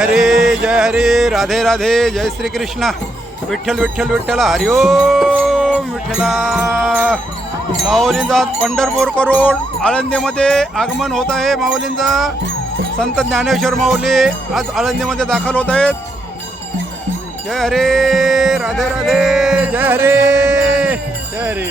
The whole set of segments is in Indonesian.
हरे जय हरे राधे राधे जय श्री कृष्ण विठ्ठल विठ्ठल विठ्ठल हरिओम विठ्ठला. माऊलींचा पंढरपूर करोड आळंदीमध्ये आगमन होत आहे माऊलींचा. संत ज्ञानेश्वर माऊली आज आळंदीमध्ये दाखल होत आहेत. जय हरे राधे राधे जय हरे जय हरे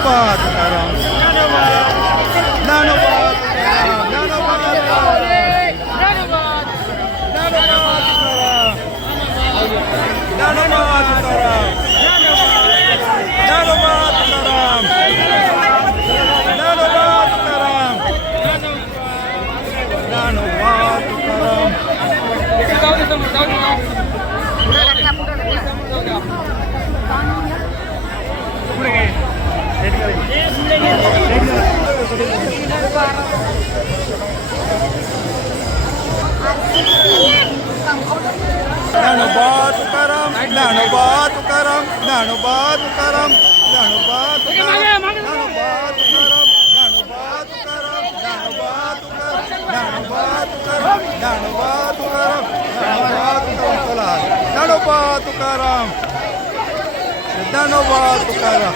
nanobot sekarang. Nanobot nanobot nanobot nanobot nanobot sekarang. Nanobot sekarang. Nanobot sekarang. Nanobot sekarang. Nanobot sekarang. Nanobot sekarang. Nano batu karam, nano batu karam,